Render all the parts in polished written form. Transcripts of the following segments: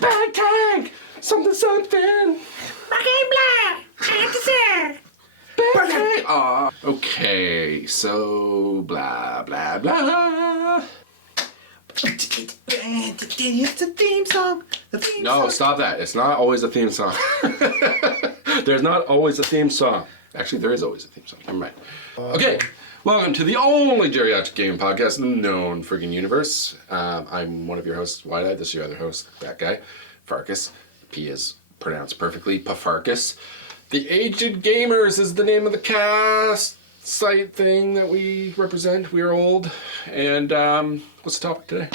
Bag tag! Something. Bag tag! Aw. Okay, so blah, blah, blah. It's a theme song. No, stop that. It's not always a theme song. There's not always a theme song. Actually, there is always a theme song. Never mind. Okay, welcome to the only geriatric gaming podcast in the known friggin' universe. I'm one of your hosts, Widied. This is your other host, that guy, Pfarcus. P is pronounced perfectly, Pfarcus. The Aged Gamers is the name of the cast site thing that we represent. We're old. And what's the topic today?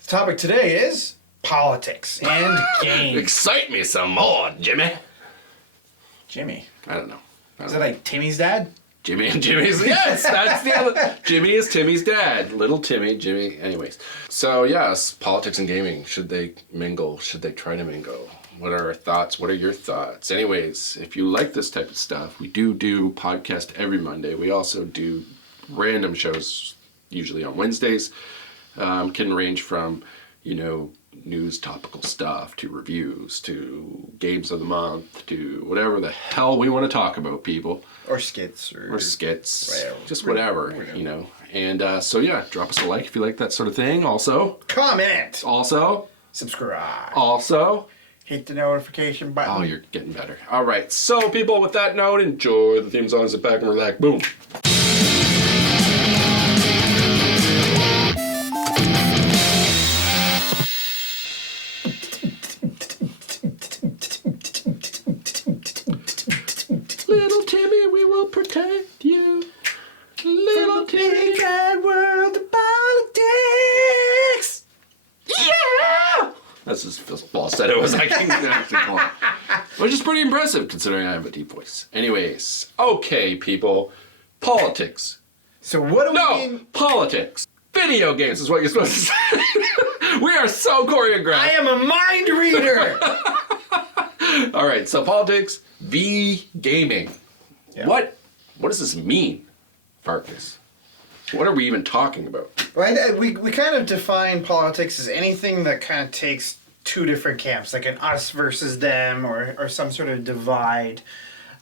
The topic today is politics and games. Excite me some more, Jimmy. Jimmy. I don't know. Is that like Timmy's dad? Jimmy and Jimmy's. Yes, that's the other. Jimmy is Timmy's dad. Little Timmy, Jimmy. Anyways. So, yes, politics and gaming. Should they mingle? Should they try to mingle? What are our thoughts? What are your thoughts? Anyways, if you like this type of stuff, we do podcast every Monday. We also do random shows, usually on Wednesdays. Can range from, news topical stuff to reviews to games of the month to whatever the hell we want to talk about, people. Or skits. Or skits. Just whatever, And so, yeah, drop us a like if you like that sort of thing. Also. Comment. Also. Subscribe. Also. Hit the notification button. Oh, you're getting better. All right. So, people, with that note, enjoy the theme song. Sit back and relax. Boom. Little Timmy, we will protect you. Little Timmy. Bad world of politics. Yeah! That's as Paul said it was. I can't actually call it. Which is pretty impressive considering I have a deep voice. Anyways, okay, people. Politics. So what do we mean? Politics. Video games is what you're supposed to say. We are so choreographed. I am a mind reader. All right, so politics v gaming. Yeah. What does this mean, Pfarcus? What are we even talking about? Well, we kind of define politics as anything that kind of takes two different camps, like an us versus them, or some sort of divide,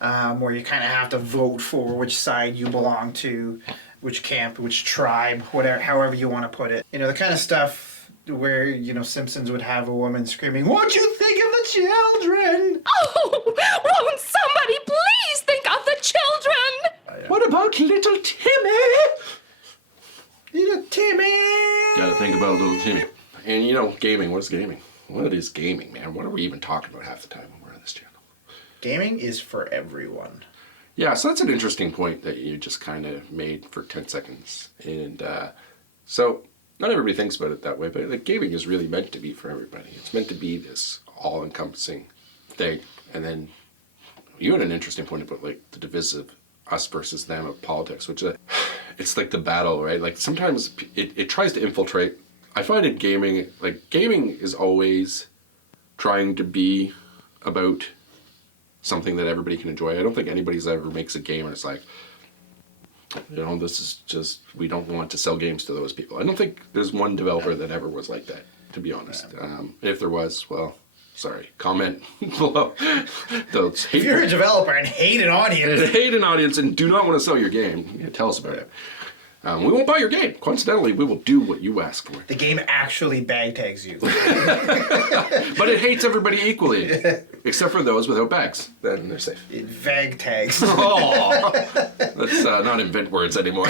where you kind of have to vote for which side you belong to, which camp, which tribe, whatever, however you want to put it. The kind of stuff where, Simpsons would have a woman screaming, "Won't you think of the children?" Oh, won't somebody please think of the children? What about little Timmy? Little Timmy! Gotta think about little Timmy. And gaming, what is gaming? What is gaming, man? What are we even talking about half the time when we're on this channel? Gaming is for everyone. Yeah, so that's an interesting point that you just kind of made for 10 seconds. And so not everybody thinks about it that way, but gaming is really meant to be for everybody. It's meant to be this all-encompassing thing. And then you had an interesting point about the divisive us versus them of politics, which it's like the battle, right? Like sometimes it tries to infiltrate. I find in gaming, gaming is always trying to be about something that everybody can enjoy. I don't think anybody's ever makes a game and it's like, this is just, we don't want to sell games to those people. I don't think there's one developer that ever was like that, to be honest. If there was, well, sorry, comment below. If you're a developer and hate an audience. And do not want to sell your game, tell us about it. We won't buy your game. Coincidentally, we will do what you ask for. The game actually bag tags you. But it hates everybody equally, except for those without bags. Then they're safe. It vag tags. Oh, let's not invent words anymore.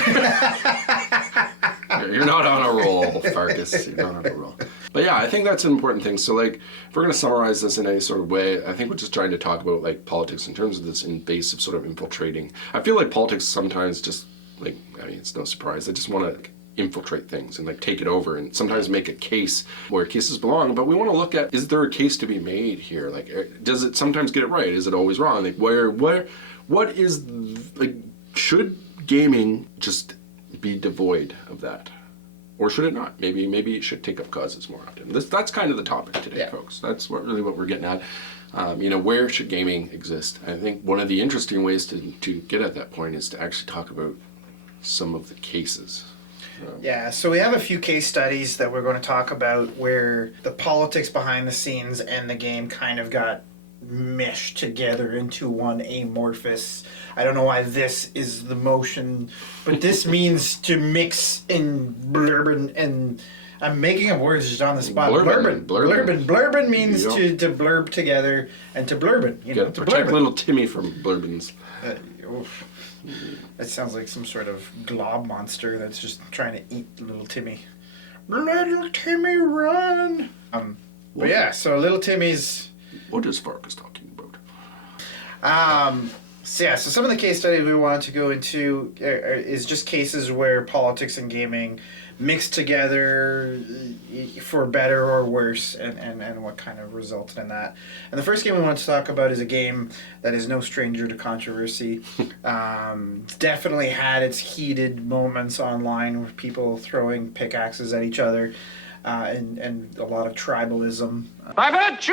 You're not on a roll, Pfarcus. You're not on a roll. But yeah, I think that's an important thing. So if we're going to summarize this in any sort of way, I think we're just trying to talk about politics in terms of this invasive sort of infiltrating. I feel like politics sometimes just it's no surprise. They just want to infiltrate things and take it over and sometimes make a case where cases belong. But we want to look at, is there a case to be made here? Does it sometimes get it right? Is it always wrong? What is, should gaming just be devoid of that? Or should it not? Maybe it should take up causes more often. That's kind of the topic today, folks. That's really what we're getting at. Where should gaming exist? I think one of the interesting ways to get at that point is to actually talk about some of the cases. Yeah, so we have a few case studies that we're going to talk about where the politics behind the scenes and the game kind of got meshed together into one amorphous. I don't know why this is the motion, but this means to mix in blurbin and I'm making up words just on the spot. Blurbin means to blurb together and to blurbin. You know, to protect blurbin. little Timmy from blurbins. That sounds like some sort of glob monster that's just trying to eat little Timmy. Little Timmy, run! But yeah, so little Timmy's. What is Pfarcus talking about? So some of the case studies we wanted to go into is just cases where politics and gaming mixed together for better or worse, and what kind of resulted in that. And the first game we want to talk about is a game that is no stranger to controversy. Definitely had its heated moments online with people throwing pickaxes at each other, and a lot of tribalism. By virtue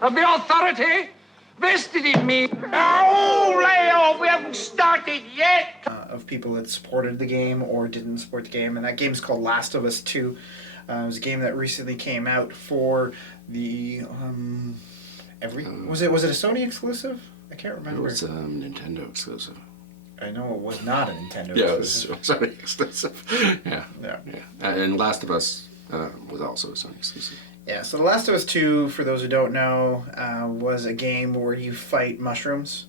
of the authority vested in me. Oh, Leo, we haven't started yet. Of people that supported the game or didn't support the game, and that game's called Last of Us 2. It was a game that recently came out for the was it a Sony exclusive? I can't remember. It was Nintendo exclusive. I know it was not a Nintendo Yeah, exclusive. it was Sony exclusive. Yeah. And Last of Us was also a Sony exclusive. Yeah, so The Last of Us 2, for those who don't know, was a game where you fight mushrooms,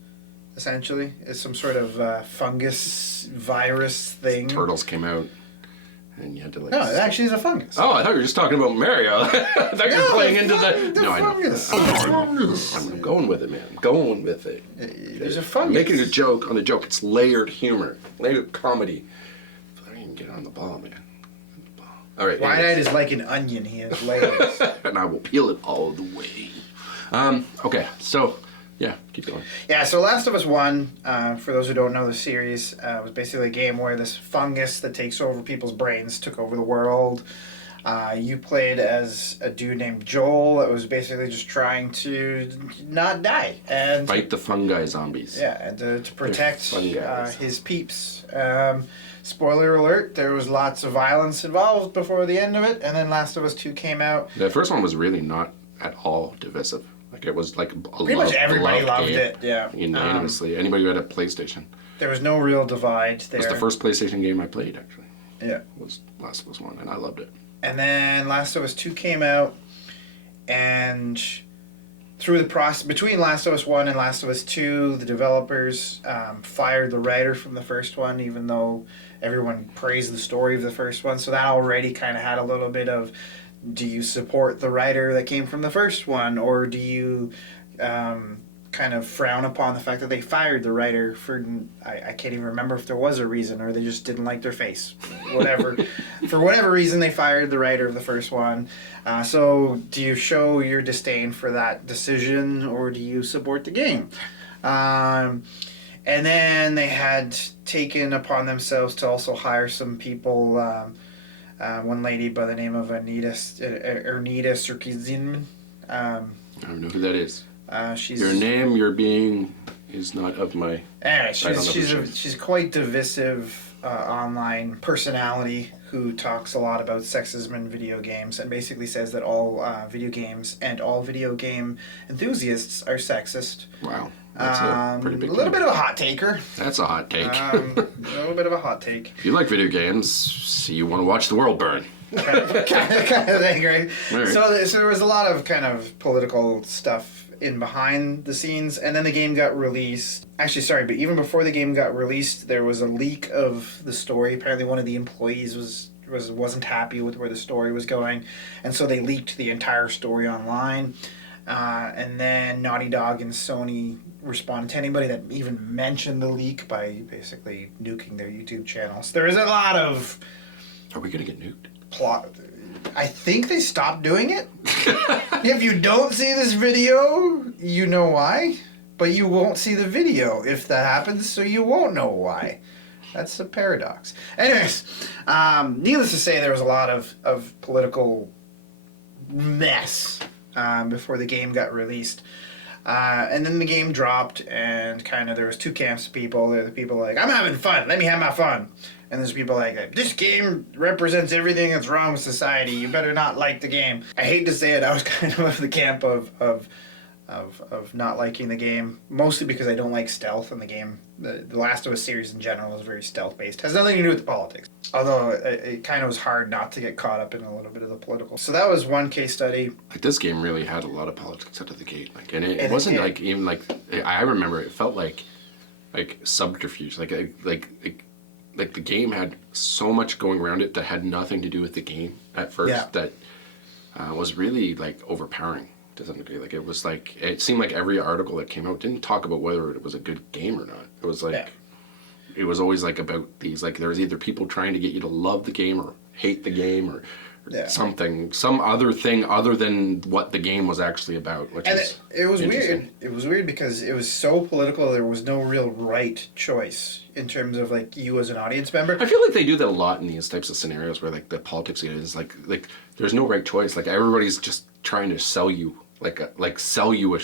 essentially. It's some sort of fungus virus thing. Turtles came out, and you had to like... No, it actually is a fungus. Oh, I thought you were just talking about Mario. I thought you were playing into the... No, fungus. I know. I'm going with it, man. I'm going with it. There's a I'm fungus. making a joke on the joke. It's layered humor. Layered comedy. I didn't even get on the ball, man. All right. Wide-eyed is like an onion. He has layers. And I will peel it all the way. Okay, so, yeah, keep going. Yeah, so Last of Us 1, for those who don't know the series, was basically a game where this fungus that takes over people's brains took over the world. You played as a dude named Joel that was basically just trying to not die. And Fight the fungi zombies. yeah, and to protect fungi. his peeps. Spoiler alert, there was lots of violence involved before the end of it, and then Last of Us 2 came out. The first one was really not at all divisive. Like, it was like a Pretty much everybody loved game, it, yeah. Unanimously. Anybody who had a PlayStation. There was no real divide there. It was the first PlayStation game I played, actually. Yeah. Was Last of Us 1, and I loved it. And then Last of Us 2 came out, and through the process between Last of Us 1 and Last of Us 2, the developers fired the writer from the first one, even though everyone praised the story of the first one. So that already kind of had a little bit of, do you support the writer that came from the first one, or do you kind of frown upon the fact that they fired the writer for, I can't even remember if there was a reason, or they just didn't like their face. Whatever. For whatever reason, they fired the writer of the first one. So do you show your disdain for that decision, or do you support the game? And then they had taken upon themselves to also hire some people, one lady by the name of Ernita Sarkeesian. I don't know who that is. She's Your name, your being is not of my... Anyway, I don't know who she she's quite divisive online personality who talks a lot about sexism in video games and basically says that all video games and all video game enthusiasts are sexist. Wow. That's a pretty big A little deal. bit of a hot taker. That's a hot take. A little bit of a hot take. If you like video games, you want to watch the world burn. kind of thing, right? Right. So there was a lot of kind of political stuff in behind the scenes, and then the game got released. Actually, sorry, but even before the game got released, there was a leak of the story. Apparently, one of the employees wasn't happy with where the story was going, and so they leaked the entire story online. And then Naughty Dog and Sony responded to anybody that even mentioned the leak by basically nuking their YouTube channels. There is a lot of Are we going to get nuked? plot. I think they stopped doing it. If you don't see this video, you know why. But you won't see the video if that happens, so you won't know why. That's a paradox. Anyways, needless to say, there was a lot of political mess before the game got released. And then the game dropped, and kind of there was two camps of people. There were the people like, I'm having fun, let me have my fun. And there's people like, this game represents everything that's wrong with society. You better not like the game. I hate to say it, I was kind of the camp of not liking the game, mostly because I don't like stealth in the game. The Last of Us series in general is very stealth based. Has nothing to do with the politics. Although it kind of was hard not to get caught up in a little bit of the political. So that was one case study. Like this game really had a lot of politics out of the gate. Like, and it wasn't like even like I remember it felt like subterfuge. Like the game had so much going around it that had nothing to do with the game at first. That was really like overpowering to some degree. Like it seemed like every article that came out didn't talk about whether it was a good game or not. It was like it was always like about these, like there was either people trying to get you to love the game or hate the game or some other thing other than what the game was actually about. Which it was weird. It was weird because it was so political. There was no real right choice in terms of like you as an audience member. I feel like they do that a lot in these types of scenarios where like the politics is like there's no right choice. Like everybody's just trying to sell you sell you a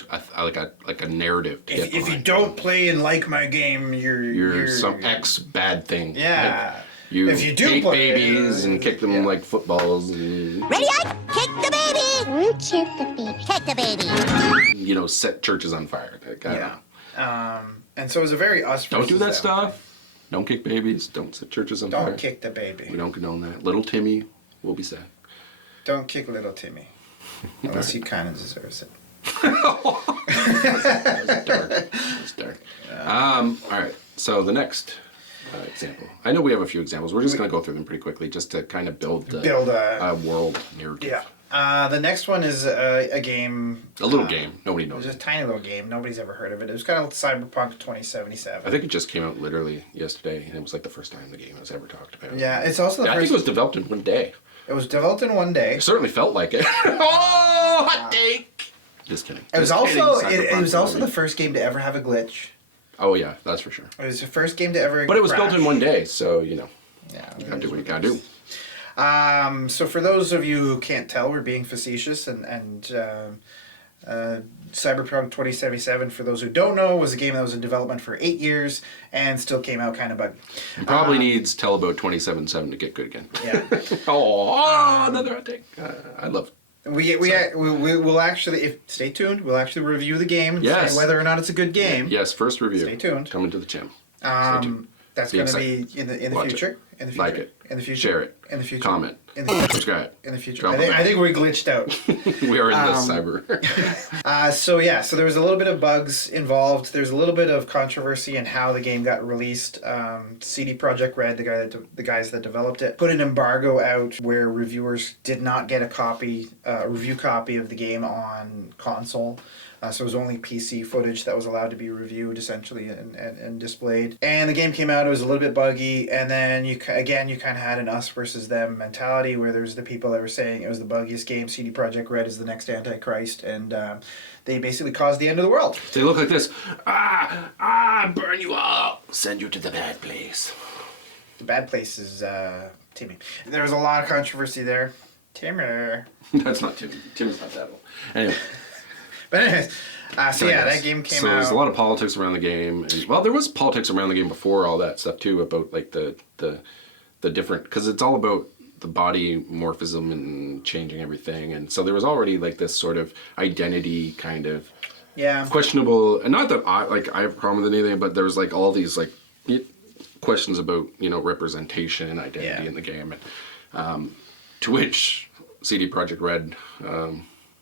narrative. If you don't play and like my game, you're some X bad thing. Yeah. Like, if you do hate play babies and kick them like footballs. And, ready? I kick the baby. Kick the baby. Kick the baby. You know, set churches on fire. Like, and so it was a very us. Don't do that stuff. Don't kick babies. Don't set churches on fire. Don't kick the baby. We don't condone that. Little Timmy will be sad. Don't kick little Timmy. Unless he kind of deserves it. That's dark. That's dark. All right. So the next example. I know we have a few examples. We're just going to go through them pretty quickly just to kind of build a world narrative. Yeah. The next one is a game. A little game. Nobody knows. It's a tiny little game. Nobody's ever heard of it. It was kind of Cyberpunk 2077. I think it just came out literally yesterday, and it was like the first time the game was ever talked about. Yeah, it's also the first. I think it was developed in one day. It was developed in one day. It certainly felt like it. Oh, hot take! Just kidding. It was also the first game to ever have a glitch. Oh yeah, that's for sure. It was the first game to ever. But it was built in one day, so you know. Yeah. You gotta do what you gotta do. So for those of you who can't tell, we're being facetious, and Cyberpunk 2077, for those who don't know, was a game that was in development for 8 years and still came out kind of buggy. It probably needs Tell About 2077 to get good again. Yeah. Another hot take. I love it. We'll actually, stay tuned, we'll actually review the game and say whether or not it's a good game. Yes, first review. Stay tuned. Coming to the channel. That's going to be in the future. It. In the future. Like it. In the future. Share it. In the future. Comment. In the future. Subscribe. In the future. Drop I think we glitched out. We are in the cyber. So there was a little bit of bugs involved. There's a little bit of controversy in how the game got released. CD Projekt Red, the guys that developed it, put an embargo out where reviewers did not get a review copy of the game on console. So it was only PC footage that was allowed to be reviewed, essentially, and displayed. And the game came out, it was a little bit buggy, and then you kind of had an us versus them mentality, where there's the people that were saying it was the buggiest game, CD Projekt Red is the next Antichrist, and they basically caused the end of the world. They look like this. Burn you all. Send you to the bad place. The bad place is Timmy. There was a lot of controversy there. Timmy. That's not Timmy. Timmy's not that old. Anyway. But anyways, that game came out. So there's a lot of politics around the game. And, well, there was politics around the game before all that stuff too, about like the different, because it's all about the body morphism and changing everything, and so there was already like this sort of identity kind of questionable. And not that I have a problem with anything, but there's like all these like questions about representation and identity in the game, and to which CD Projekt Red.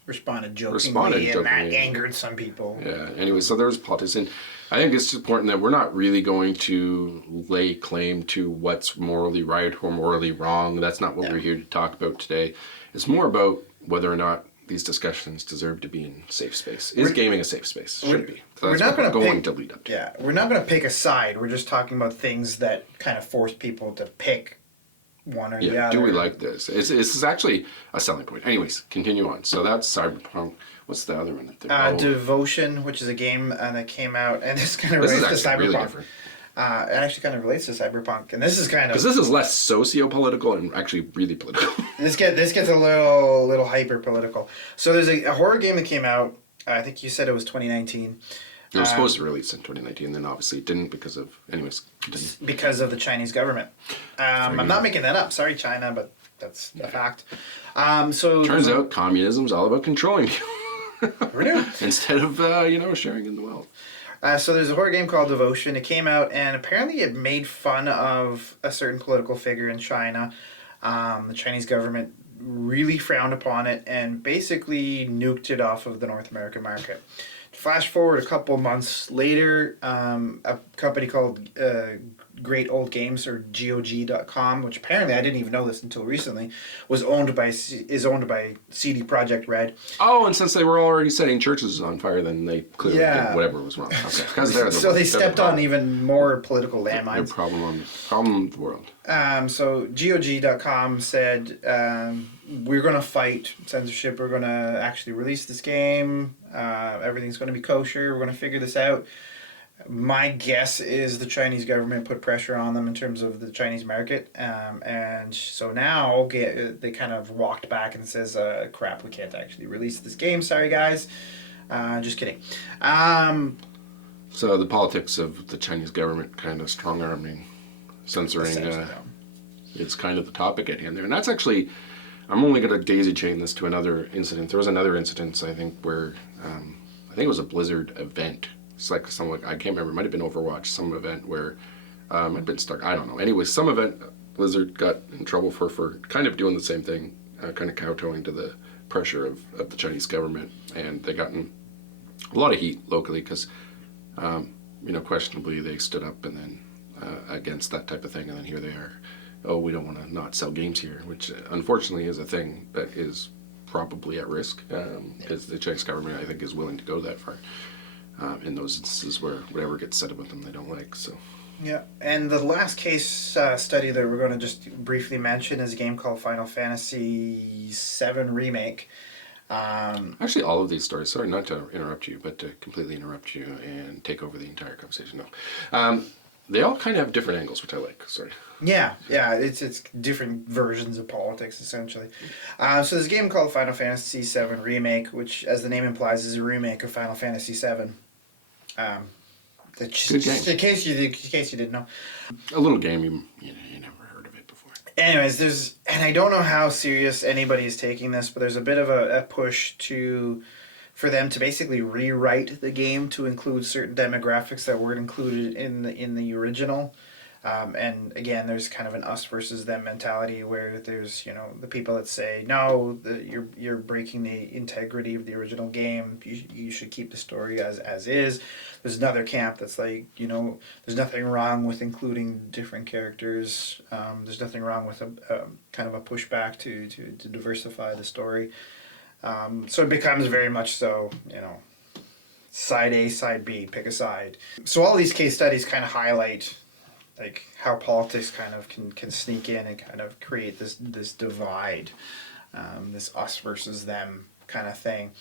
Responded jokingly, and that angered some people. Yeah, anyway, so there's politics, and I think it's important that we're not really going to lay claim to what's morally right or morally wrong. That's not what we're here to talk about today. It's more about whether or not these discussions deserve to be in safe space. Is gaming a safe space? Should be. So that's what we're going to lead up to. Yeah, we're not going to pick a side. We're just talking about things that kind of force people to pick one or the other. Do we like this? This is actually a selling point. Anyways, continue on. So that's Cyberpunk. What's the other one? Devotion, which is a game that came out, and this kind of relates to Cyberpunk. Really different. It actually kind of relates to Cyberpunk, and this is kind of because this is less socio-political and actually really political. This gets a little hyper political. So there's a horror game that came out I think you said it was 2019. It was supposed to release in 2019, then obviously it didn't because of... Anyways, continue. Because of the Chinese government. I'm not making that up. Sorry, China, but that's a fact. So Turns out communism is all about controlling you. Instead of, sharing in the wealth. So there's a horror game called Devotion. It came out, and apparently it made fun of a certain political figure in China. The Chinese government really frowned upon it and basically nuked it off of the North American market. Flash forward a couple months later, a company called Great Old Games, or GOG.com, which apparently I didn't even know this until recently, is owned by CD Projekt Red. Oh, and since they were already setting churches on fire, then they clearly did whatever was wrong. Okay. 'Cause So they stepped on even more political landmines. Their problem of the world. So GOG.com said, we're going to fight censorship. We're going to actually release this game. Everything's going to be kosher. We're going to figure this out. My guess is the Chinese government put pressure on them in terms of the Chinese market. And so now they kind of walked back and says, crap, we can't actually release this game. Sorry, guys. Just kidding. So the politics of the Chinese government kind of strong-arming, censoring, it's kind of the topic at hand there. And that's actually, I'm only going to daisy chain this to another incident. There was another incident, I think, where, I think it was a Blizzard event. It's like I can't remember, it might have been Overwatch, some event where, it might have been stuck, I don't know. Anyway, some event, Blizzard got in trouble for kind of doing the same thing, kind of kowtowing to the pressure of the Chinese government. And they got in a lot of heat locally because, questionably they stood up and then against that type of thing, and then here they are. Oh, we don't want to not sell games here, which unfortunately is a thing that is probably at risk, because the Chinese government, I think, is willing to go that far in those instances where whatever gets said about them they don't like. So. Yeah, and the last case study that we're going to just briefly mention is a game called Final Fantasy VII Remake. Actually, all of these stories, sorry not to interrupt you, but to completely interrupt you and take over the entire conversation. No. They all kind of have different angles, which I like. Sorry. Yeah, it's different versions of politics, essentially. So there's a game called Final Fantasy VII Remake, which, as the name implies, is a remake of Final Fantasy VII. Good game. In case you didn't know. A little game, you never heard of it before. Anyways, and I don't know how serious anybody is taking this, but there's a bit of a push for them to basically rewrite the game to include certain demographics that weren't included in the original. And again, there's kind of an us versus them mentality where there's, the people that say, no, you're breaking the integrity of the original game. You should keep the story as is. There's another camp that's like, there's nothing wrong with including different characters. There's nothing wrong with a kind of a pushback to diversify the story. So it becomes very much so, side A, side B, pick a side. So all these case studies kind of highlight like how politics kind of can sneak in and kind of create this divide, this us versus them kind of thing.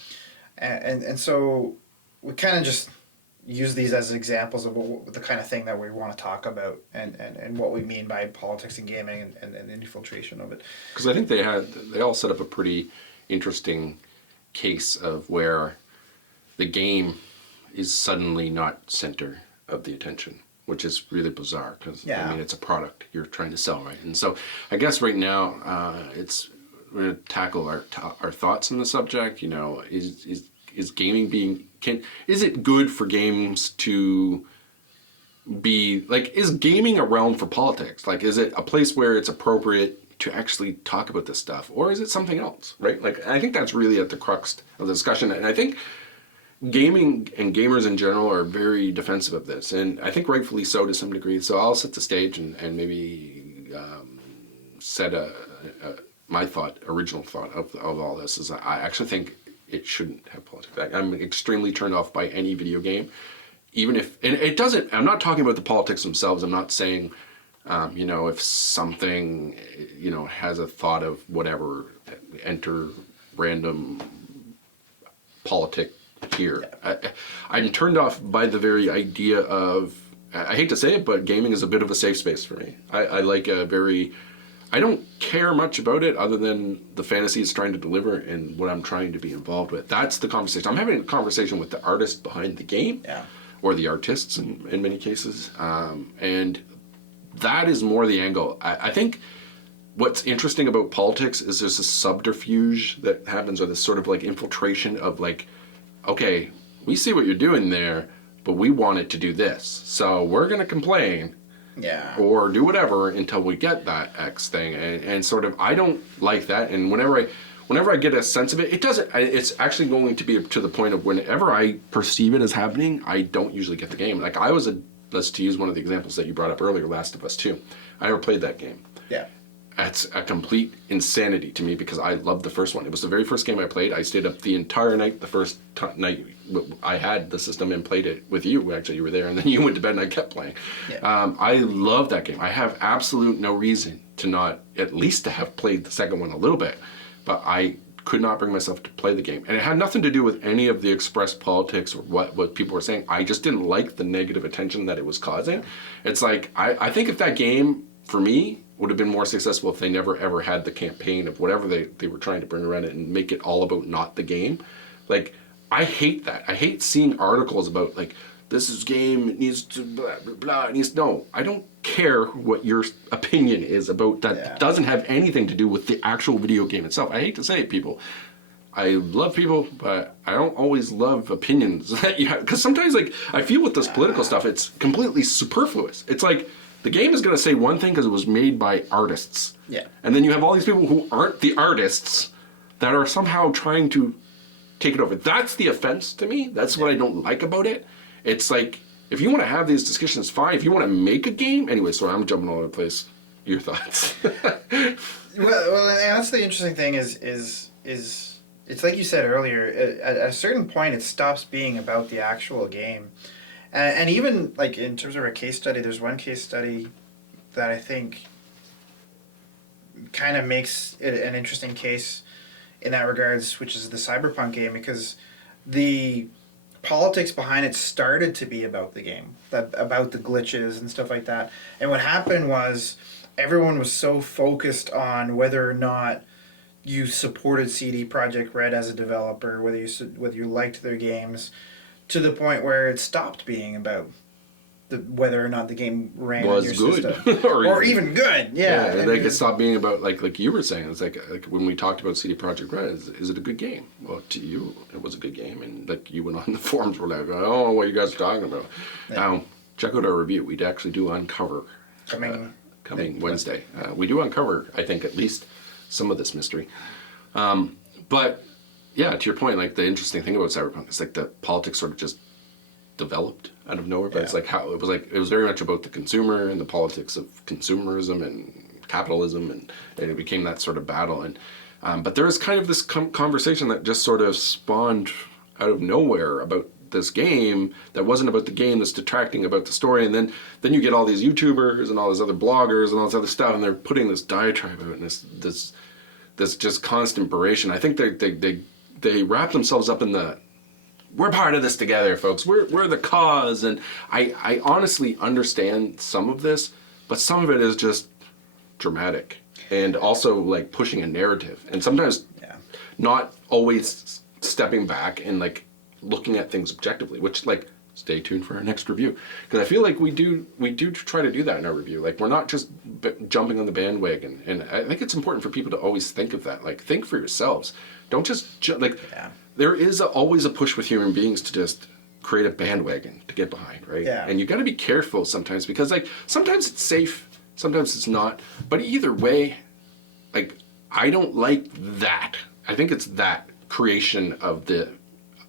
And so we kind of just use these as examples of the kind of thing that we want to talk about and what we mean by politics and gaming and the infiltration of it. Because I think they all set up a pretty interesting case of where the game is suddenly not center of the attention, which is really bizarre because it's a product you're trying to sell, right? And so I guess right now we're going to tackle our thoughts on the subject. Is gaming is it good for games to be like, is gaming a realm for politics? Like, is it a place where it's appropriate to actually talk about this stuff, or is it something else, right? Like, I think that's really at the crux of the discussion, and I think gaming and gamers in general are very defensive of this, and I think rightfully so to some degree. So I'll set the stage and maybe set my original thought of all this is I actually think it shouldn't have politics. I'm extremely turned off by any video game, even if, and it doesn't, I'm not talking about the politics themselves. I'm not saying, if something, has a thought of whatever, enter random politic here. I'm turned off by the very idea of, I hate to say it, but gaming is a bit of a safe space for me. I like a very I don't care much about it other than the fantasy it's trying to deliver and what I'm trying to be involved with. That's the conversation. I'm having a conversation with the artist behind the game, or the artists in many cases, and that is more the angle. I think what's interesting about politics is there's a subterfuge that happens, or this sort of like infiltration of like, okay, we see what you're doing there, but we want it to do this, so we're going to complain. Or do whatever until we get that X thing, and sort of, I don't like that. And whenever I get a sense of it, it's actually going to be to the point of whenever I perceive it as happening, I don't usually get the game. Like let's to use one of the examples that you brought up earlier, Last of Us 2. I never played that game. That's a complete insanity to me because I loved the first one. It was the very first game I played. I stayed up the entire night, the first night I had the system and played it with you. Actually, you were there, and then you went to bed and I kept playing. I love that game. I have absolute no reason to not, at least to have played the second one a little bit, but I could not bring myself to play the game. And it had nothing to do with any of the expressed politics or what people were saying. I just didn't like the negative attention that it was causing. It's like, I think if that game, for me, would have been more successful if they never ever had the campaign of whatever they were trying to bring around it and make it all about not the game. Like, I hate that. I hate seeing articles about like, this is game, it needs to blah, blah, blah. It needs, no, I don't care what your opinion is about that. It doesn't have anything to do with the actual video game itself. I hate to say it, people. I love people, but I don't always love opinions that you have. Because sometimes, like, I feel with this political stuff, it's completely superfluous. It's like, the game is going to say one thing because it was made by artists. And then you have all these people who aren't the artists that are somehow trying to take it over. That's the offense to me. That's what I don't like about it. It's like, if you want to have these discussions, fine. If you want to make a game, anyway, sorry, I'm jumping all over the place. Your thoughts? well, and that's the interesting thing is it's like you said earlier, at a certain point it stops being about the actual game. And even, like, in terms of a case study, there's one case study that I think kind of makes it an interesting case in that regards, which is the Cyberpunk game, because the politics behind it started to be about the game, about the glitches and stuff like that. And what happened was everyone was so focused on whether or not you supported CD Projekt Red as a developer, whether you liked their games, to the point where it stopped being about whether or not the game ran on your system. or even good. Like it stopped being about, like you were saying, it's like when we talked about CD Projekt Red, is it a good game? Well, to you, it was a good game, and like you went on the forums, were like, oh, what are you guys talking about? Now, check out our review. We'd actually do uncover coming Wednesday. We do uncover, I think, at least some of this mystery. But yeah, to your point, like the interesting thing about Cyberpunk is like the politics sort of just developed out of nowhere. But it's like how it was very much about the consumer and the politics of consumerism and capitalism, and it became that sort of battle. And but there was kind of this conversation that just sort of spawned out of nowhere about this game that wasn't about the game, that's detracting about the story. And then you get all these YouTubers and all these other bloggers and all this other stuff, and they're putting this diatribe out and this just constant beration. I think they wrap themselves up in we're part of this together, folks. We're the cause. And I honestly understand some of this, but some of it is just dramatic and also like pushing a narrative. And sometimes not always stepping back and like looking at things objectively, which, like, stay tuned for our next review. Because I feel like we do try to do that in our review. Like, we're not just jumping on the bandwagon. And I think it's important for people to always think of that. Like, think for yourselves. Don't just, there is always a push with human beings to just create a bandwagon to get behind, right? And you got to be careful sometimes because, like, sometimes it's safe, sometimes it's not. But either way, like, I don't like that. I think it's that creation of the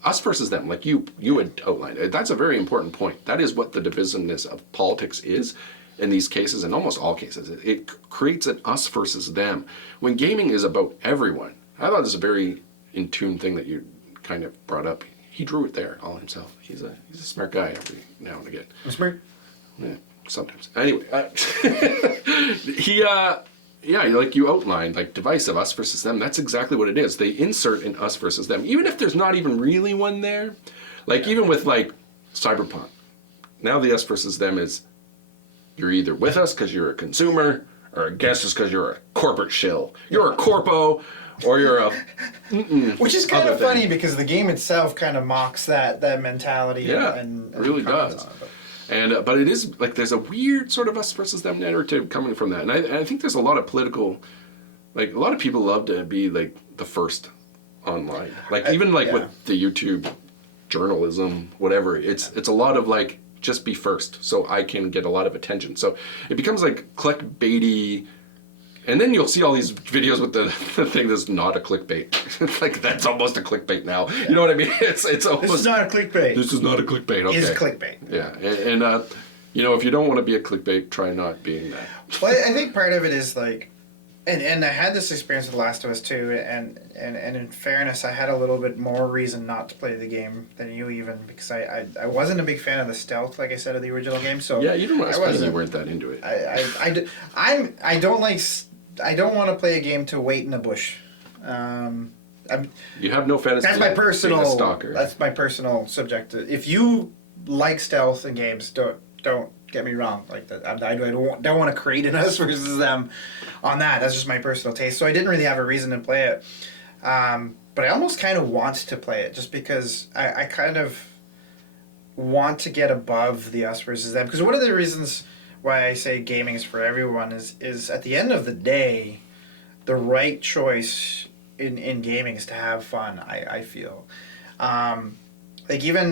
us versus them, like you had outlined. That's a very important point. That is what the divisiveness of politics is in these cases, in almost all cases. It creates an us versus them. When gaming is about everyone, I thought this was a very in tune thing that you kind of brought up. He drew it there all himself. He's a smart guy every now and again. Smart? Yeah, sometimes. Anyway, like you outlined, like divisive, us versus them. That's exactly what it is. They insert an us versus them, even if there's not even really one there. Like even with like Cyberpunk, now the us versus them is you're either with us because you're a consumer, or a guest just because you're a corporate shill. You're a corpo, or you're a Which is kind other of funny thing. because the game itself kind of mocks that mentality. Yeah, and really comments does. on it, but- And but it is like there's a weird sort of us versus them narrative coming from that, and I think there's a lot of political, like a lot of people love to be like the first online, like even like yeah. with the YouTube journalism, whatever. It's a lot of like just be first, so I can get a lot of attention. So it becomes like clickbaity. And then you'll see all these videos with the thing that's not a clickbait. Like that's almost a clickbait now. You know what I mean? It's almost. This is not a clickbait. This is not a clickbait. Okay. Is clickbait. Yeah, and you know, if you don't want to be a clickbait, try not being that. Well, I think part of it is like, and I had this experience with Last of Us 2, and in fairness, I had a little bit more reason not to play the game than you even, because I wasn't a big fan of the stealth, like I said, of the original game. So Yeah, you don't want to explain you wasn't- weren't that into it. I don't like. I don't want to play a game to wait in a bush. You have no fantasy. That's my personal. Being a stalker. That's my personal subjective. If you like stealth in games, don't get me wrong. Like that, I don't want to create an us versus them on that. That's just my personal taste. So I didn't really have a reason to play it, but I almost kind of want to play it just because I kind of want to get above the us versus them. Because one of the reasons why I say gaming is for everyone is at the end of the day, the right choice in gaming is to have fun. I feel, like even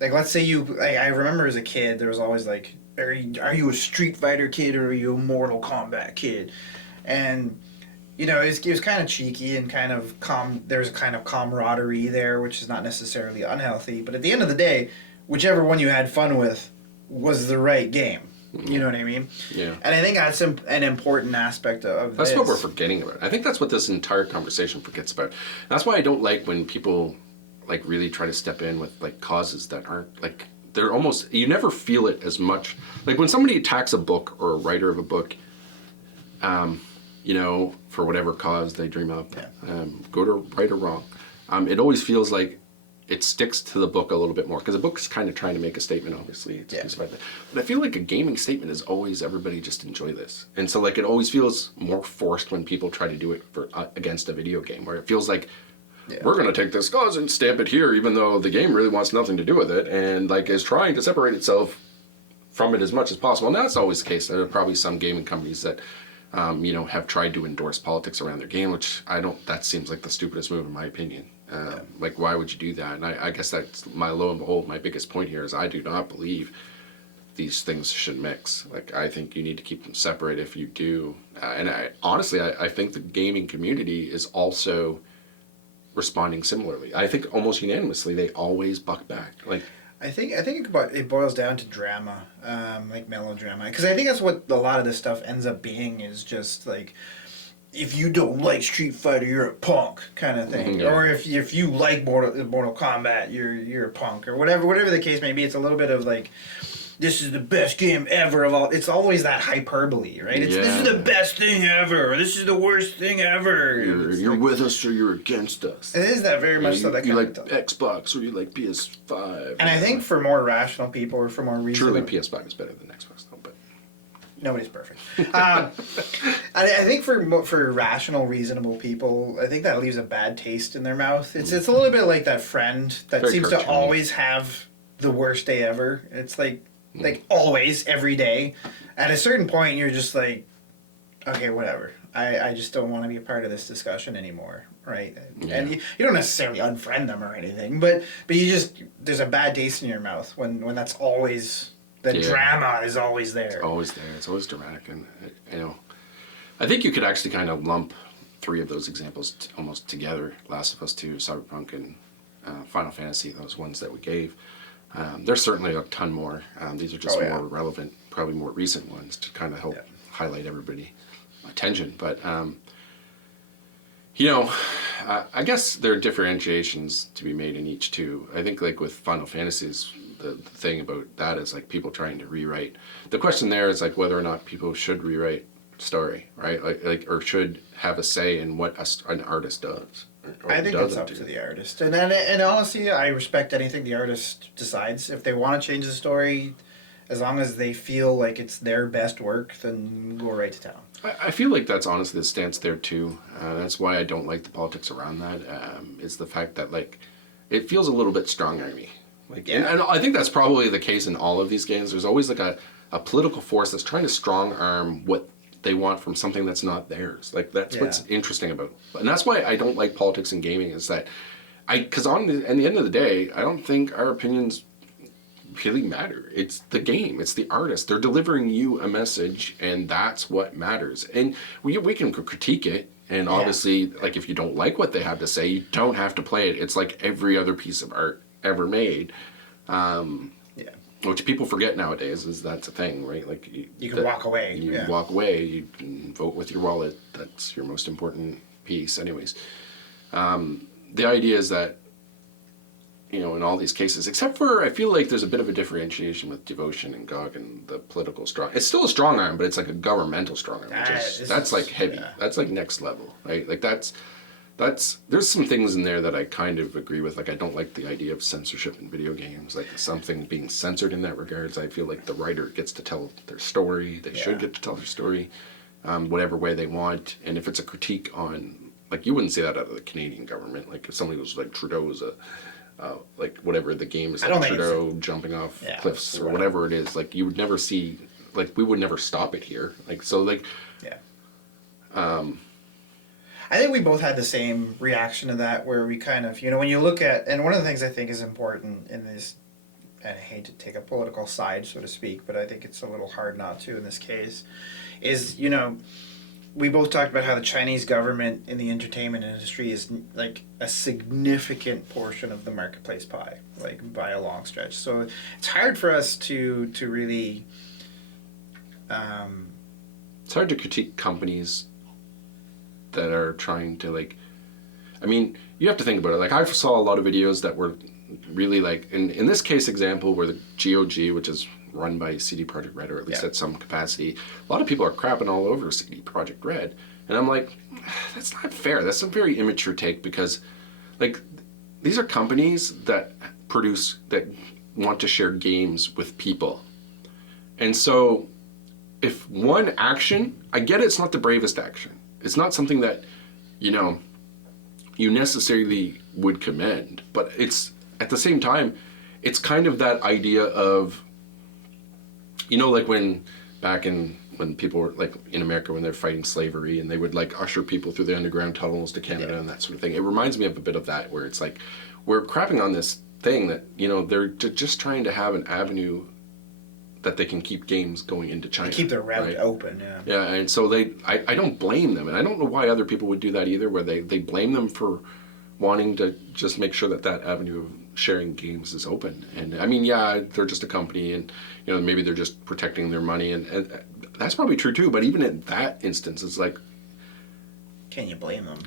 like let's say I remember as a kid there was always like, are you a Street Fighter kid or are you a Mortal Kombat kid, and you know it was kind of cheeky and kind of there's a kind of camaraderie there, which is not necessarily unhealthy, but at the end of the day, whichever one you had fun with was the right game. You know what I mean? Yeah. And I think that's an important aspect of That's this. what we're forgetting about. I think that's what this entire conversation forgets about. That's why I don't like when people like really try to step in with like causes that aren't like they're almost you never feel it as much. Like when somebody attacks a book or a writer of a book, you know, for whatever cause they dream up, go to right or wrong. It always feels like it sticks to the book a little bit more because the book's kind of trying to make a statement. Obviously, it's a piece of art. But I feel like a gaming statement is always everybody just enjoy this, and so like it always feels more forced when people try to do it for against a video game, where it feels like we're going to take this cause and stamp it here, even though the game really wants nothing to do with it, and like is trying to separate itself from it as much as possible. And that's always the case. There are probably some gaming companies that you know, have tried to endorse politics around their game, which I don't. That seems like the stupidest move in my opinion. Like, why would you do that? And I guess that's lo and behold, my biggest point here is I do not believe these things should mix. Like, I think you need to keep them separate if you do. And honestly, I think the gaming community is also responding similarly. I think almost unanimously they always buck back. Like, I think it boils down to drama, like melodrama, because I think that's what a lot of this stuff ends up being, is just like, if you don't like Street Fighter, you're a punk kind of thing, Yeah. or if you like Mortal Kombat, you're a punk, or whatever the case may be. It's a little bit of like, this is the best game ever of all. It's always that hyperbole, right? This is the best thing ever, or this is the worst thing ever. you're with us or you're against us. It is that very much so that you kind like of stuff. Xbox or you like PS5. And I think for more rational people, or for more reasonable, truly PS5 is better than Xbox though, but nobody's perfect. I think for rational, reasonable people, I think that leaves a bad taste in their mouth. It's a little bit like that friend that Very seems to cartoony. always have the worst day ever. It's like always, every day. At a certain point, you're just like, okay, whatever. I just don't want to be a part of this discussion anymore, right? Yeah. And you don't necessarily unfriend them or anything, but you just, there's a bad taste in your mouth when that's always, the drama is always there. always there. It's always dramatic, and you know, I think you could actually kind of lump three of those examples almost together: Last of Us 2, Cyberpunk, and Final Fantasy. Those ones that we gave. There's certainly a ton more. These are just more relevant, probably more recent ones to kind of help highlight everybody attention. But you know, I guess there are differentiations to be made in each too. I think like with Final Fantasies, the thing about that is like people trying to rewrite. The question there is like whether or not people should rewrite story, right? Like or should have a say in what an artist does. I think it's up to the artist, and honestly, I respect anything the artist decides. If they want to change the story, as long as they feel like it's their best work, then go right to town. I feel like that's honestly the stance there too. That's why I don't like the politics around that. Is the fact that like it feels a little bit strong army. Like, and I think that's probably the case in all of these games. There's always like a political force that's trying to strong arm what they want from something that's not theirs. Like that's what's interesting about, and that's why I don't like politics in gaming. Is that because at the end of the day, I don't think our opinions really matter. It's the game. It's the artist. They're delivering you a message, and that's what matters. And we can critique it. And obviously, like if you don't like what they have to say, you don't have to play it. It's like every other piece of art ever made. Which people forget nowadays is that's a thing, right? Like you can walk away. You walk away. You can vote with your wallet. That's your most important piece, anyways. The idea is that, you know, in all these cases, except for I feel like there's a bit of a differentiation with Devotion and GOG and the political strong. It's still a strong arm, but it's like a governmental strong arm. That's like heavy. Yeah. That's like next level, right? Like that's there's some things in there that I kind of agree with. Like I don't like the idea of censorship in video games. Like something being censored in that regards. I feel like the writer gets to tell their story. They should get to tell their story, whatever way they want. And if it's a critique on, like you wouldn't say that out of the Canadian government. Like if somebody was like Trudeau's like whatever the game is, like Trudeau jumping off cliffs or whatever it is, like you would never see, like we would never stop it here, like so like I think we both had the same reaction to that, where we kind of, you know, when you look at, and one of the things I think is important in this, and I hate to take a political side so to speak, but I think it's a little hard not to in this case, is, you know, we both talked about how the Chinese government in the entertainment industry is like a significant portion of the marketplace pie, like by a long stretch. So it's hard for us to really. It's hard to critique companies that are trying to like. I mean, you have to think about it. Like I saw a lot of videos that were really like in this case example where the GOG, which is run by CD Projekt Red, or at least at some capacity, a lot of people are crapping all over CD Projekt Red, and I'm like, that's not fair. That's a very immature take, because like these are companies that want to share games with people, and so if one action, I get it's not the bravest action, it's not something that you know you necessarily would commend, but it's at the same time it's kind of that idea of, you know, like when people were like in America when they're fighting slavery and they would like usher people through the underground tunnels to Canada and that sort of thing. It reminds me of a bit of that, where it's like we're crapping on this thing that, you know, they're just trying to have an avenue that they can keep games going into China. Keep their route open, Yeah, and so I don't blame them, and I don't know why other people would do that either, where they blame them for wanting to just make sure that avenue of sharing games is open. And I mean, yeah, they're just a company, and you know maybe they're just protecting their money, and that's probably true too. But even in that instance, it's like, can you blame them?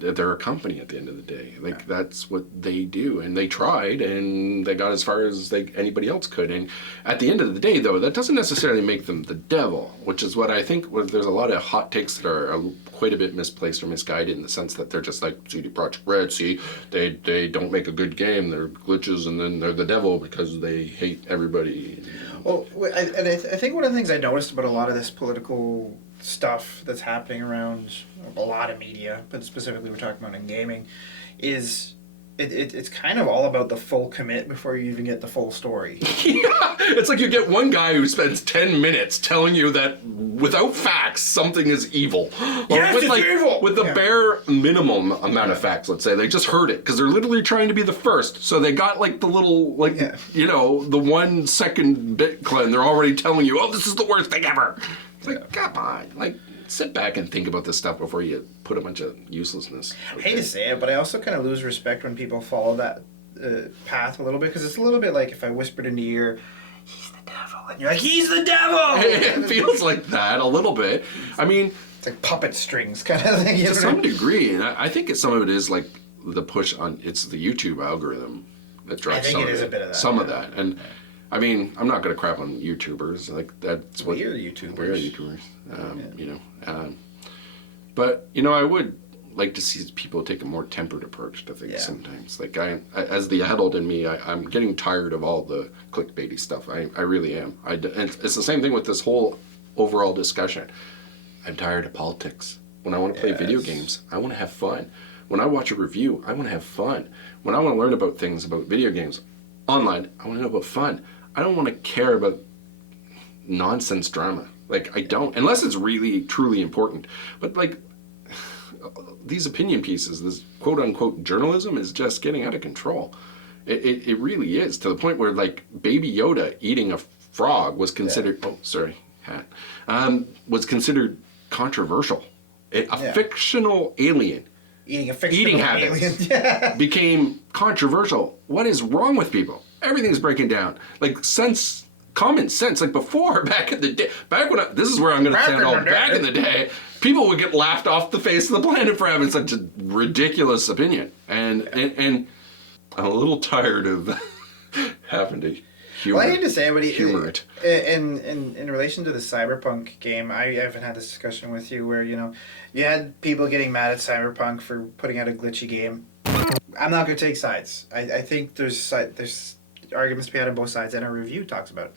They're a company at the end of the day. Like that's what they do, and they tried, and they got as far as anybody else could. And at the end of the day, though, that doesn't necessarily make them the devil, which is what I think. There's a lot of hot takes that are quite a bit misplaced or misguided, in the sense that they're just like CD Projekt Red. See, they don't make a good game. They're glitches, and then they're the devil because they hate everybody. Well, I think one of the things I noticed about a lot of this political stuff that's happening around a lot of media, but specifically we're talking about in gaming, is it's kind of all about the full commit before you even get the full story. Yeah, it's like you get one guy who spends 10 minutes telling you that without facts something is evil. Yes, it's evil! With the bare minimum amount of facts, let's say. They just heard it because they're literally trying to be the first. So they got like the little, you know, the 1 second bit clip. They're already telling you, oh, this is the worst thing ever. It's like, come on. Like, sit back and think about this stuff before you put a bunch of uselessness. I hate to say it, but I also kind of lose respect when people follow that path a little bit, because it's a little bit like if I whispered into your ear, he's the devil, and you're like, he's the devil! It feels like that a little bit. I mean, it's like puppet strings kind of thing. To some degree, and I think some of it is like the push on, it's the YouTube algorithm that drives some of it. I think it is a bit of that. Some of that. And I mean, I'm not going to crap on YouTubers. Like that's we're YouTubers. We're YouTubers. You know, but you know, I would like to see people take a more tempered approach to things Yeah. sometimes. Like as the adult in me, I'm getting tired of all the clickbaity stuff. I really am. And it's the same thing with this whole overall discussion. I'm tired of politics. When I want to play video games, I want to have fun. When I watch a review, I want to have fun. When I want to learn about things about video games online, I want to know about fun. I don't want to care about nonsense drama. Like, I don't, unless it's really, truly important. But, like, these opinion pieces, this quote-unquote journalism is just getting out of control. It really is, to the point where, like, Baby Yoda eating a frog was considered, was considered controversial. A fictional alien Eating a fictional eating alien. habits became controversial. What is wrong with people? Everything's breaking down. Like, common sense, like before, back in the day, this is where I'm going to sound all back in the day, people would get laughed off the face of the planet for having such a ridiculous opinion. And I'm a little tired of having to humor, Well, I need to say, but humor it. in relation to the Cyberpunk game, I haven't had this discussion with you where, you had people getting mad at Cyberpunk for putting out a glitchy game. I'm not going to take sides. I think there's arguments to be had on both sides, and our review talks about it.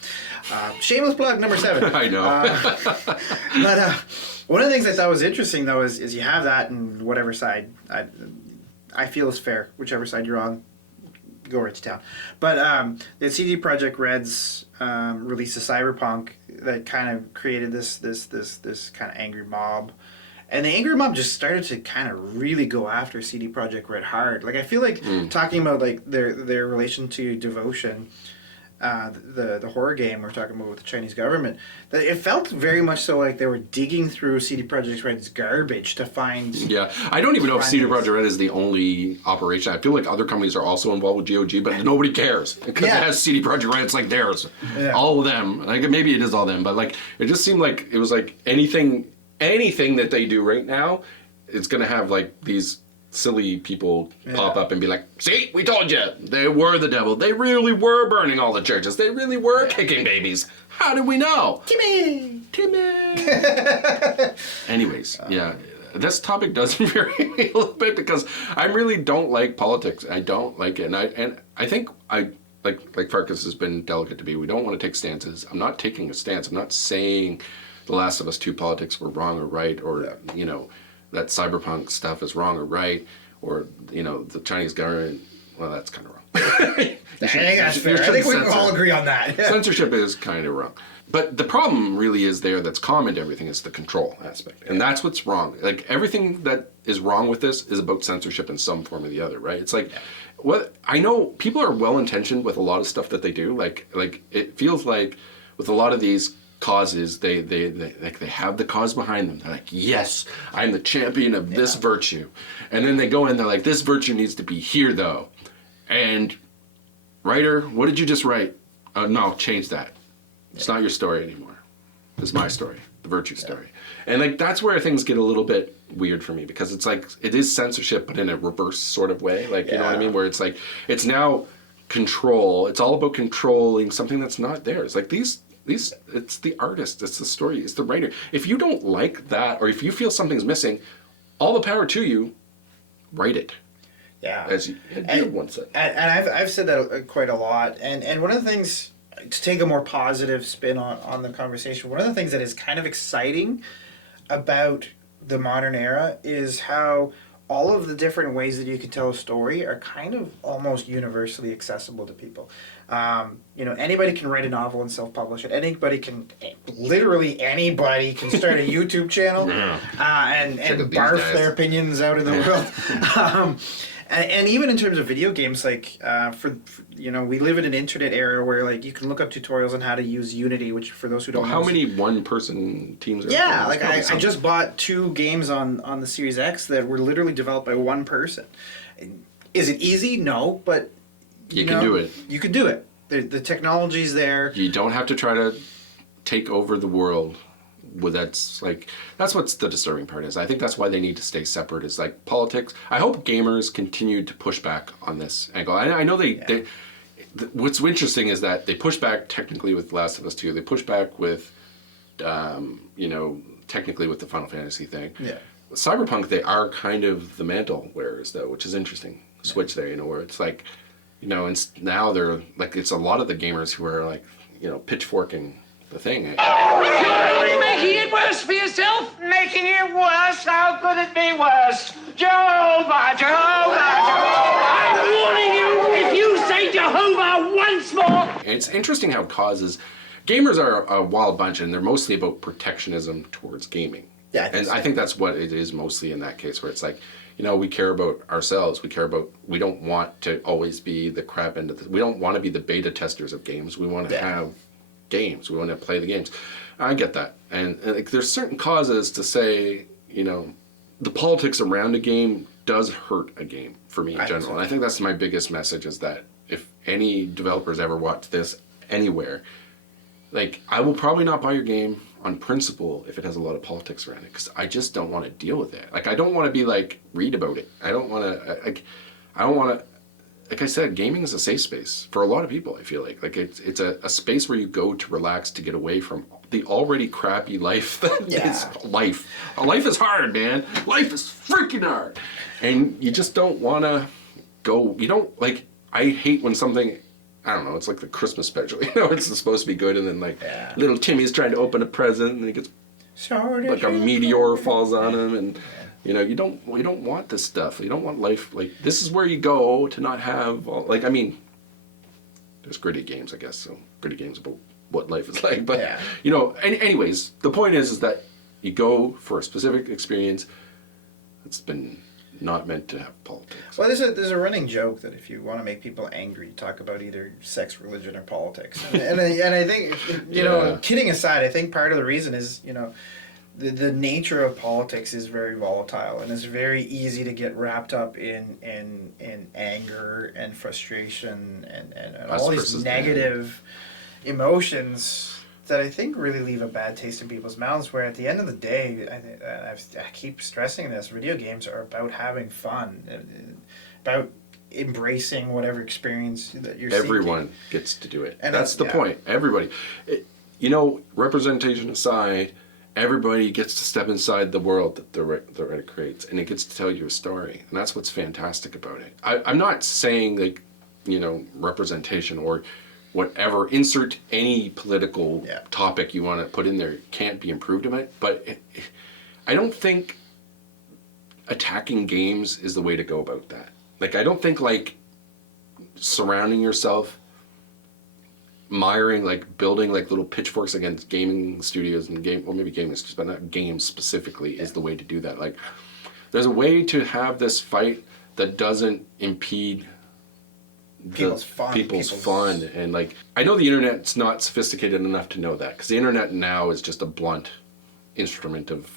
Shameless plug number 7. I know. But one of the things I thought was interesting, though, is you have that in whatever side I feel is fair. Whichever side you're on, go right to town. But the CD Projekt Red's release of Cyberpunk that kind of created this kind of angry mob. And the angry mob just started to kind of really go after CD Projekt Red hard. Like, I feel like talking about like their relation to Devotion, the horror game we're talking about with the Chinese government, that it felt very much so like they were digging through CD Projekt Red's garbage to find. Yeah, I don't even know if CD Projekt Red is the only operation. I feel like other companies are also involved with GOG, but nobody cares because it has CD Projekt Red. It's like theirs, all of them. Like, maybe it is all them, but like it just seemed like it was like anything that they do right now, it's gonna have like these silly people pop up and be like, see, we told you, they were the devil. They really were burning all the churches. They really were kicking babies. How did we know? Timmy. Anyways, this topic does infuriate me a little bit because I really don't like politics. I don't like it, and I think like Farkas has been delicate to be. We don't want to take stances. I'm not taking a stance. I'm not saying The Last of Us 2 politics were wrong or right, or that cyberpunk stuff is wrong or right, or the Chinese government. Well, that's kind of wrong. I think that's fair. I think we can all agree on that. Censorship is kind of wrong. But the problem really is there that's common to everything is the control aspect. And that's what's wrong. Like, everything that is wrong with this is about censorship in some form or the other, right? It's like, what I know people are well-intentioned with a lot of stuff that they do. Like it feels like with a lot of these causes, they have the cause behind them. They're like, yes, I'm the champion of this virtue. And then they go in, they're like, this virtue needs to be here, though. And, writer, what did you just write? No, change that. It's not your story anymore. It's my story, the virtue story. And like that's where things get a little bit weird for me because it's like it is censorship, but in a reverse sort of way. Like you know what I mean? Where it's like it's now control. It's all about controlling something that's not theirs. Like these. It's the artist. It's the story. It's the writer. If you don't like that, or if you feel something's missing, all the power to you. Write it. Yeah. As you once said. And I've said that quite a lot. And one of the things, to take a more positive spin on the conversation, one of the things that is kind of exciting about the modern era is how all of the different ways that you can tell a story are kind of almost universally accessible to people. Anybody can write a novel and self-publish it. Literally anybody can start a YouTube channel and barf their opinions out in the world. And even in terms of video games, like we live in an internet era where like you can look up tutorials on how to use Unity, which for those who don't know, how many one-person teams are yeah, like I just bought 2 games on the Series X that were literally developed by one person. Is it easy? No, but you can do it. You can do it. The technology's there. You don't have to try to take over the world. Well, that's what's the disturbing part is. I think that's why they need to stay separate. Is like politics. I hope gamers continue to push back on this angle. I know they what's interesting is that they push back technically with Last of Us 2. They push back with, technically with the Final Fantasy thing. Yeah. Cyberpunk, they are kind of the mantle wearers, though, which is interesting. Switch there, where it's like, and now they're like, it's a lot of the gamers who are like, pitchforking the thing. You're making it worse for yourself? Making it worse? How could it be worse? Jehovah, Jehovah, Jehovah! I'm warning you, if you say Jehovah once more! And it's interesting how causes... Gamers are a wild bunch, and they're mostly about protectionism towards gaming. Yeah, I think that's what it is mostly in that case, where it's like, we care about ourselves. We don't want to always be the crap end of the... We don't want to be the beta testers of games. We want to have games. We want to play the games. I get that. And like, there's certain causes to say, the politics around a game does hurt a game for me in general. And I think that's my biggest message, is that if any developers ever watch this anywhere, like, I will probably not buy your game on principle if it has a lot of politics around it, because I just don't want to deal with it. Like, I don't want to be like, read about it. I don't want to, like I said, gaming is a safe space for a lot of people, I feel like. Like, it's a space where you go to relax, to get away from the already crappy life that is life. Life is hard, man. Life is freaking hard. And you just don't want to go, like, I hate when something... I don't know, it's like the Christmas special, it's supposed to be good, and then like little Timmy's trying to open a present, and he gets like a meteor falls on him, and you don't want this stuff. You don't want life, like, this is where you go to not have all, like, I mean, there's gritty games, I guess, so gritty games about what life is like, but anyways, the point is that you go for a specific experience that's been not meant to have politics. Well, there's a running joke that if you want to make people angry, talk about either sex, religion, or politics. And I think, kidding aside, I think part of the reason is, the nature of politics is very volatile, and it's very easy to get wrapped up in anger and frustration and all these negative emotions that I think really leave a bad taste in people's mouths, where at the end of the day, I keep stressing this, video games are about having fun, about embracing whatever experience that you're seeking. Everyone gets to do it. And that's the point. Everybody. Representation aside, everybody gets to step inside the world that the writer creates, and it gets to tell you a story. And that's what's fantastic about it. I'm not saying, like, representation or whatever, insert any political topic you want to put in there can't be improved on it, but I don't think attacking games is the way to go about that. Like, I don't think, like, surrounding yourself, building like little pitchforks against gaming studios and maybe gaming studios, but not games specifically, is the way to do that. Like, there's a way to have this fight that doesn't impede people's fun, and like, I know the internet's not sophisticated enough to know that, because the internet now is just a blunt instrument of,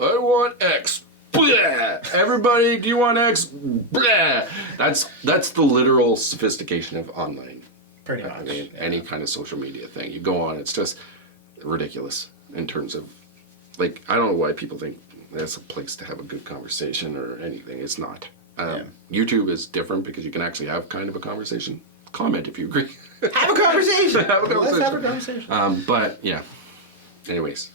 I want X, blah. Everybody, do you want X, blah. That's the literal sophistication of online. Pretty much. I mean, any kind of social media thing you go on, it's just ridiculous in terms of, like, I don't know why people think that's a place to have a good conversation or anything. It's not. YouTube is different because you can actually have kind of a conversation. Comment if you agree. Have a conversation. Let's have a conversation. But yeah. Anyways,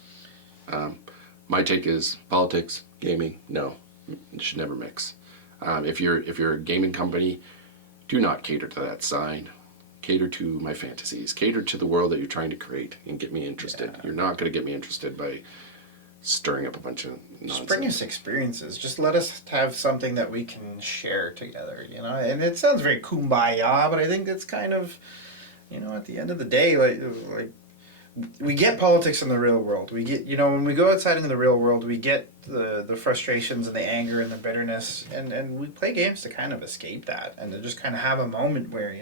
my take is politics, gaming. No, it should never mix. If you're a gaming company, do not cater to that side. Cater to my fantasies. Cater to the world that you're trying to create and get me interested. You're not going to get me interested by stirring up a bunch of nonsense. Just bring us experiences. Just let us have something that we can share together, And it sounds very kumbaya, but I think it's kind of, at the end of the day, like we get politics in the real world. We get, when we go outside into the real world, we get the frustrations and the anger and the bitterness, and we play games to kind of escape that and to just kind of have a moment where,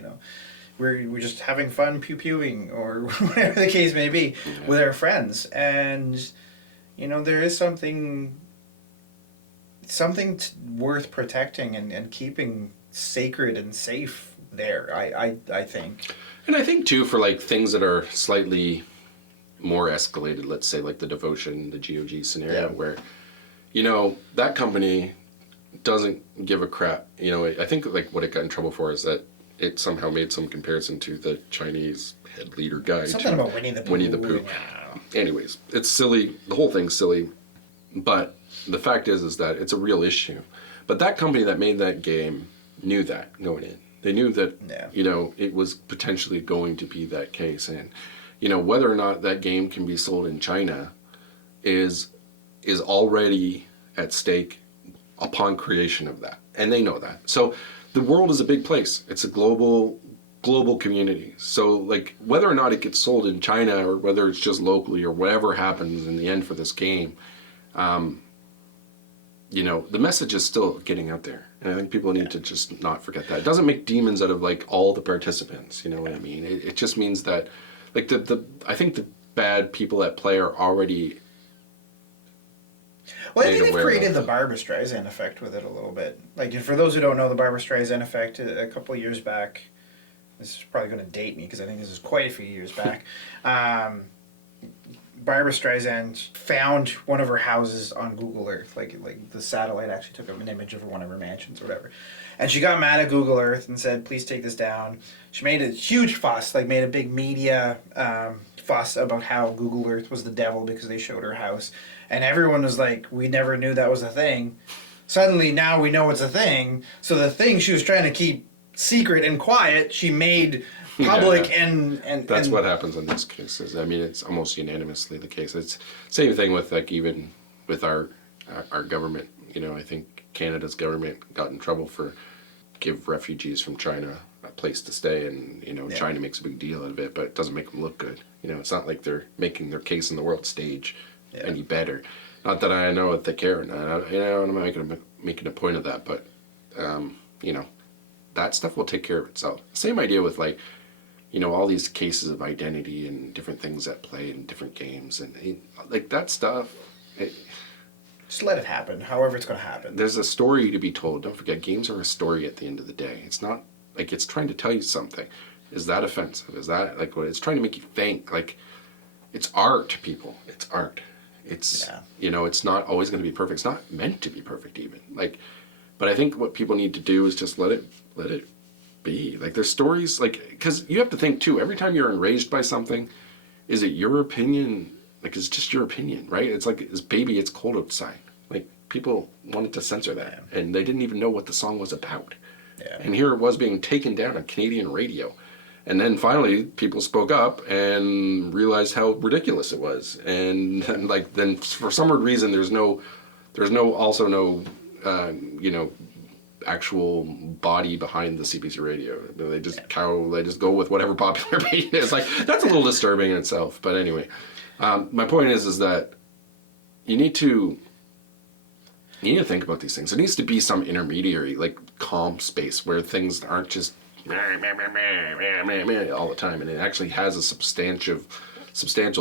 we're just having fun pew-pewing or whatever the case may be with our friends. And there is something worth protecting and keeping sacred and safe there, I think. And I think, too, for, like, things that are slightly more escalated, let's say, like the Devotion, the GOG scenario, where, that company doesn't give a crap. I think, like, what it got in trouble for is that it somehow made some comparison to the Chinese head leader guy. Something about Winnie the Pooh. Anyways, it's silly. The whole thing's silly. But the fact is that it's a real issue. But that company that made that game knew that going in. They knew that, it was potentially going to be that case. And, whether or not that game can be sold in China is already at stake upon creation of that. And they know that. So the world is a big place. It's a global community. So, like, whether or not it gets sold in China or whether it's just locally or whatever happens in the end for this game, the message is still getting out there. And I think people need to just not forget that. It doesn't make demons out of, like, all the participants, you know what I mean? It just means that, like, I think the bad people at play are already... Well, I think they've created the Barbra Streisand effect with it a little bit. Like, for those who don't know the Barbra Streisand effect, a couple of years back, this is probably going to date me because I think this is quite a few years back, Barbra Streisand found one of her houses on Google Earth. Like the satellite actually took an image of one of her mansions or whatever. And she got mad at Google Earth and said, please take this down. She made a huge fuss, like made a big media fuss about how Google Earth was the devil because they showed her house. And everyone was like, we never knew that was a thing. Suddenly now we know it's a thing. So the thing she was trying to keep secret and quiet, she made public and that's what happens in these cases. I mean, it's almost unanimously the case. It's same thing with, like, even with our government. I think Canada's government got in trouble for give refugees from China a place to stay, and China makes a big deal out of it, but it doesn't make them look good. It's not like they're making their case in the world stage any better. Not that I know if they care or not. I'm not making a point of that, but that stuff will take care of itself. Same idea with, like, all these cases of identity and different things at play in different games, and like that stuff. Just let it happen, however it's going to happen. There's a story to be told. Don't forget, games are a story at the end of the day. It's not like it's trying to tell you something. Is that offensive? Is that, like, what it's trying to make you think? Like, it's art, people. It's art. It's it's not always going to be perfect. It's not meant to be perfect, even. Like, but I think what people need to do is just let it be. Like, there's stories, like, because you have to think too. Every time you're enraged by something, is it your opinion? Like, it's just your opinion, right? It's like, baby, it's cold outside. Like, people wanted to censor that, and they didn't even know what the song was about. Yeah. And here it was being taken down on Canadian radio. And then finally, people spoke up and realized how ridiculous it was. And then for some weird reason, there's no actual body behind the CBC radio. They just go with whatever popular opinion is. Like, that's a little disturbing in itself. But anyway, my point is that you need to think about these things. There needs to be some intermediary, like, calm space where things aren't just all the time, and it actually has a substantial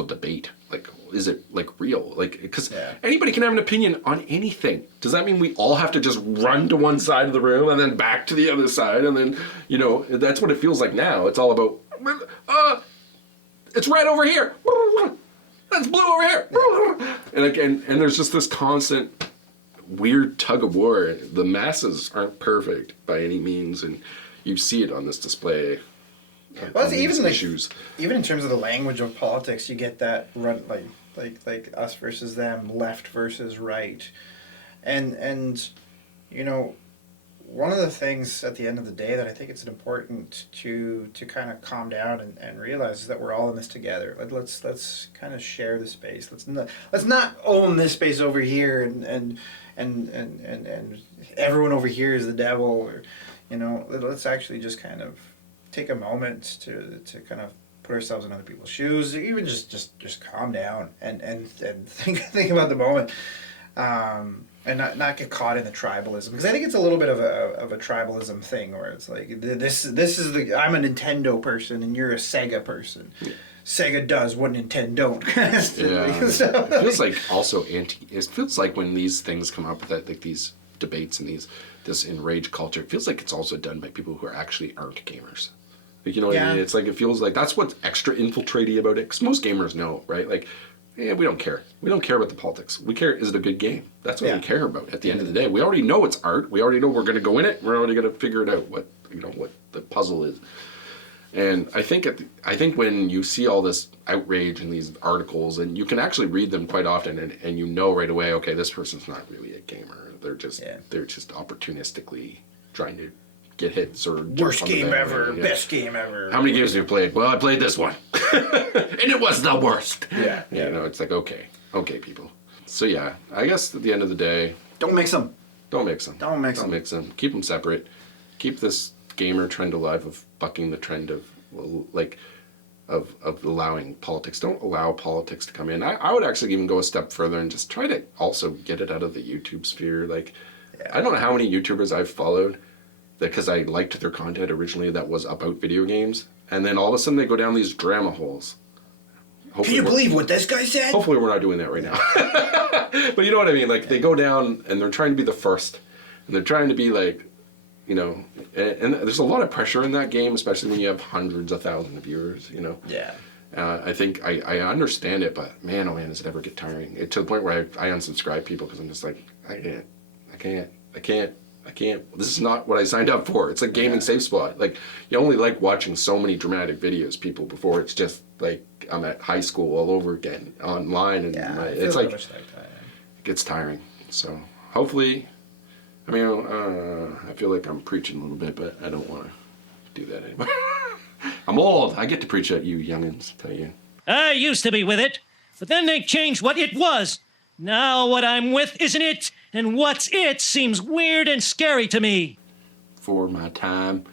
debate. Like, is it, like, real? Like, because anybody can have an opinion on anything. Does that mean we all have to just run to one side of the room and then back to the other side, and then that's what it feels like now? It's all about it's red over here, that's blue over here, and there's just this constant weird tug of war. The masses aren't perfect by any means, and you see it on this display. Well, even issues. Even in terms of the language of politics, you get that run like us versus them, left versus right, and one of the things at the end of the day that I think it's important to kind of calm down and realize is that we're all in this together. Let's kind of share the space. Let's not own this space over here and everyone over here is the devil, or let's actually just kind of take a moment to kind of put ourselves in other people's shoes, even just calm down and think about the moment, and not get caught in the tribalism, because I think it's a little bit of a tribalism thing where it's like this is I'm a Nintendo person and you're a Sega person. Yeah. Sega does what Nintendo don't. It feels like also it feels like when these things come up, that, like, these debates and this enraged culture, it feels like it's also done by people who actually aren't gamers. Like, what I mean? It's like, it feels like that's what's extra infiltratey about it, because most gamers know, right? Like, we don't care. We don't care about the politics. We care, is it a good game? That's what we care about at the end of the day. We already know it's art. We already know we're going to go in it. We're already going to figure it out, what the puzzle is. And I think when you see all this outrage in these articles, and you can actually read them quite often, and you know right away, okay, this person's not really a gamer. They're just opportunistically trying to get hits or Worst game ever, best game ever. How many games have you played? Well, I played this one, and it was the worst. Yeah. You know, it's like okay, people. So yeah, I guess at the end of the day, Don't mix them. don't mix them. Don't mix Don't mix them. Keep them separate. Keep this gamer trend alive of bucking the trend of allowing politics. Don't allow politics to come in. I would actually even go a step further and just try to also get it out of the YouTube sphere. Like, I don't know how many YouTubers I've followed because I liked their content originally that was about video games, and then all of a sudden they go down these drama holes. Can you believe what this guy said? Hopefully we're not doing that right now. But you know what I mean? Like, they go down and they're trying to be the first, and they're trying to be like, you know, and there's a lot of pressure in that game, especially when you have hundreds of thousands of viewers, you know. Yeah. I think I understand it, but man, oh man, does it ever get tiring. To the point where I unsubscribe people because I'm just like, I can't. This is not what I signed up for. It's a gaming safe spot. Like, you only like watching so many dramatic videos, people, before it's just like I'm at high school all over again online, and it's like it gets tiring. So hopefully, I mean, I feel like I'm preaching a little bit, but I don't want to do that anymore. I'm old. I get to preach at you youngins, tell you. I used to be with it, but then they changed what it was. Now what I'm with isn't it, and what's it seems weird and scary to me. For my time.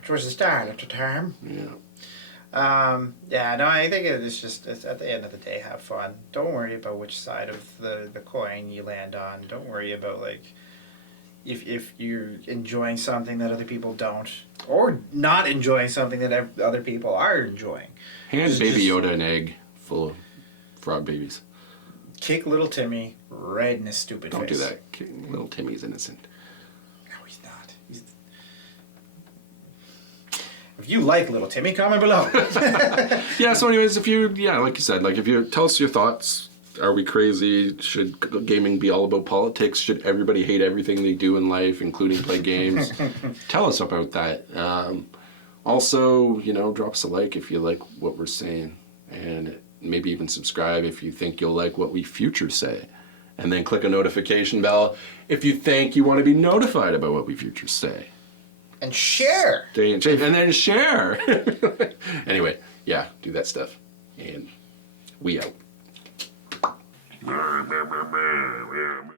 Which was the start of the term. Yeah. I think it's at the end of the day, have fun. Don't worry about which side of the coin you land on. Don't worry about, like, if you're enjoying something that other people don't, or not enjoying something that other people are enjoying. Hand Baby Yoda an egg full of frog babies. Kick little Timmy right in his stupid face. Don't do that. Little Timmy's innocent. No, he's not. If you like little Timmy, comment below. Yeah, so anyways, like you said, like, if you tell us your thoughts, are we crazy? Should gaming be all about politics? Should everybody hate everything they do in life, including play games? Tell us about that. Also, drop us a like if you like what we're saying, and maybe even subscribe if you think you'll like what we future say. And then click a notification bell if you think you want to be notified about what we future say. And share. And then share. Anyway, yeah, do that stuff. And we out.